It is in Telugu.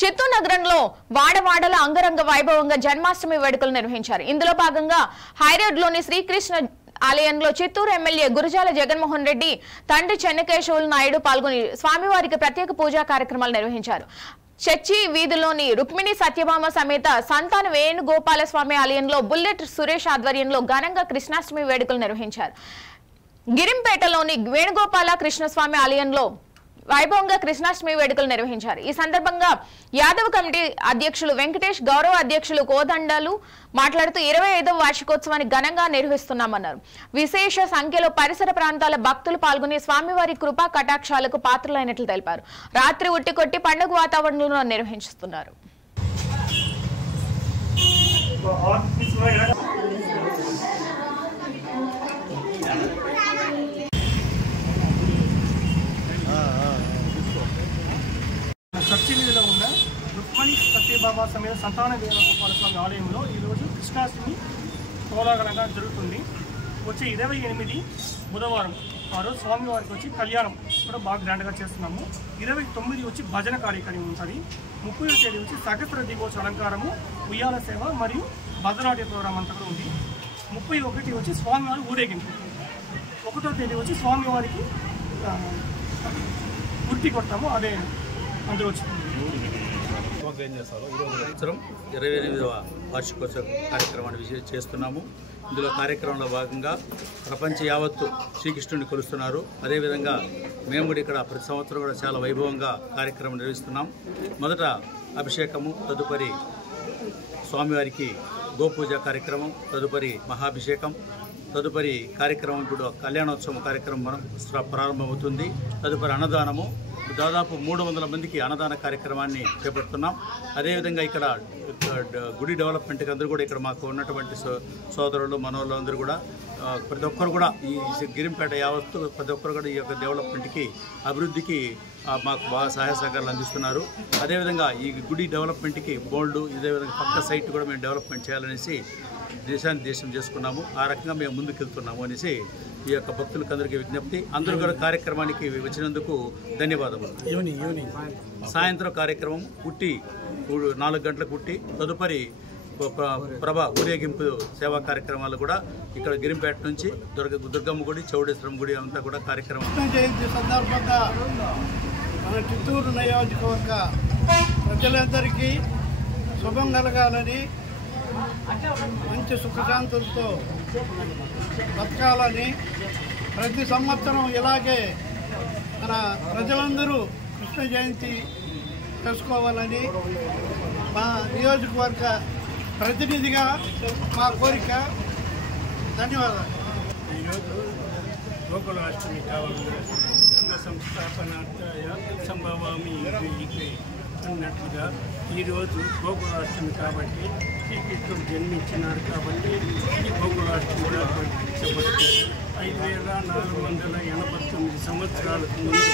చిత్తూరు నగరంలో వాడవాడల అంగరంగ వైభవంగా జన్మాష్టమి వేడుకలు నిర్వహించారు. ఇందులో భాగంగా హైరోడ్లోని శ్రీకృష్ణ ఆలయంలో చిత్తూరు ఎమ్మెల్యే గురజాల జగన్మోహన్ రెడ్డి తండ్రి చెన్నకేశవులు నాయుడు పాల్గొని స్వామివారికి ప్రత్యేక పూజా కార్యక్రమాలు నిర్వహించారు. చర్చి వీధిలోని రుక్మిణి సత్యభామ సమేత సంతాన వేణుగోపాల స్వామి ఆలయంలో బుల్లెట్ సురేష్ ఆధ్వర్యంలో ఘనంగా కృష్ణాష్టమి వేడుకలు నిర్వహించారు. గిరింపేటలోని వేణుగోపాల కృష్ణస్వామి ఆలయంలో వైభవంగా కృష్ణాష్టమి వేడుకలు నిర్వహించారు. ఈ సందర్భంగా యాదవ్ కమిటీ అధ్యక్షులు వెంకటేష్, గౌరవ అధ్యక్షులు కోదండాలు మాట్లాడుతూ 25వ వార్షికోత్సవాన్ని ఘనంగా నిర్వహిస్తున్నామన్నారు. విశేష సంఖ్యలో పరిసర ప్రాంతాల భక్తులు పాల్గొని స్వామివారి కృపా కటాక్షాలకు పాత్రలైనట్లు తెలిపారు. రాత్రి ఉట్టికొట్టి పండుగ వాతావరణంలో నిర్వహిస్తున్నారు. చర్చి వీధిలో ఉన్న రుక్మిణి సత్యభామ సమేత సంతాన వేణుగోపాల స్వామి ఆలయంలో ఈరోజు కృష్ణాష్టమి కోలాహలంగా జరుగుతుంది. వచ్చే 28 బుధవారం ఆ రోజు స్వామివారికి వచ్చి కళ్యాణం కూడా బాగా గ్రాండ్గా చేస్తున్నాము. 29 వచ్చి భజన కార్యక్రమం ఉంటుంది. 30వ తేదీ వచ్చి సహస్ర దీపోత్సవ అలంకారము, ఉయ్యాల సేవ మరియు భద్రనాట్య ప్రోగ్రాం అంతా కూడా ఉంది. 31 వచ్చి స్వామివారి ఊరేగింపు. 1వ తేదీ వచ్చి స్వామివారికి ఉట్టి కొడతాము. అదే అందులో ఏం చేస్తారో ఈరోజు సంవత్సరం 28వ వార్షికోత్సవ కార్యక్రమాన్ని చేస్తున్నాము. ఇందులో కార్యక్రమంలో భాగంగా ప్రపంచ యావత్తు శ్రీకృష్ణుడిని కొలుస్తున్నారు. అదేవిధంగా మేము కూడా ఇక్కడ ప్రతి సంవత్సరం కూడా చాలా వైభవంగా కార్యక్రమం నిర్వహిస్తున్నాం. మొదట అభిషేకము, తదుపరి స్వామివారికి గోపూజ కార్యక్రమం, తదుపరి మహాభిషేకం, తదుపరి కార్యక్రమం ఇప్పుడు కళ్యాణోత్సవం కార్యక్రమం ప్రారంభమవుతుంది. తదుపరి అన్నదానము, దాదాపు 300 మందికి అన్నదాన కార్యక్రమాన్ని చేపడుతున్నాం. అదేవిధంగా ఇక్కడ గుడి డెవలప్మెంట్కి అందరూ కూడా ఇక్కడ మాకు ఉన్నటువంటి సోదరులు మనోళ్ళు అందరూ కూడా ప్రతి ఒక్కరు కూడా ఈ గిరింపేట యావత్తు ప్రతి ఒక్కరు కూడా ఈ యొక్క డెవలప్మెంట్కి అభివృద్ధికి మాకు బాగా సహాయ సహకారాలు అందిస్తున్నారు. అదేవిధంగా ఈ గుడి డెవలప్మెంట్కి బోల్డ్ ఇదేవిధంగా పక్క సైట్ కూడా మేము డెవలప్మెంట్ చేయాలనేసి దేశం చేసుకున్నాము. ఆ రకంగా మేము ముందుకెళ్తున్నాము అనేసి ఈ యొక్క భక్తులకు అందరికీ విజ్ఞప్తి. అందరూ కూడా కార్యక్రమానికి వచ్చినందుకు ధన్యవాదములు. సాయంత్రం కార్యక్రమం 4 గంటలకు పుట్టి తదుపరి ప్రభ ఊరేగింపు సేవా కార్యక్రమాలు కూడా ఇక్కడ గిరింపేట నుంచి దుర్గమ్మ గుడి, చౌడేశ్వరం గుడి అంతా కూడా కార్యక్రమం. జయంతి సందర్భంగా మన చిత్తూరు నియోజకవర్గ ప్రజలందరికీ శుభం కలగాలని, మంచి సుఖశాంతులతో బతకాలని, ప్రతి సంవత్సరం ఇలాగే మన ప్రజలందరూ కృష్ణ జయంతి చేసుకోవాలని మా నియోజకవర్గ ప్రతినిధిగా మా కోరిక. ధన్యవాదాలు. ఈరోజు గోకులాష్టమి కావాలని ధర్మ సంస్థాపనార్థాయ సంభవామి యుగే అన్నట్లుగా ఈరోజు గోకులాష్టమి కాబట్టి శ్రీకృష్ణుడు జన్మించినాడు కాబట్టి ఈ గోకులాష్టమిగా ప్రకటించబడుతుంది. 5489 సంవత్సరాలకు ముందు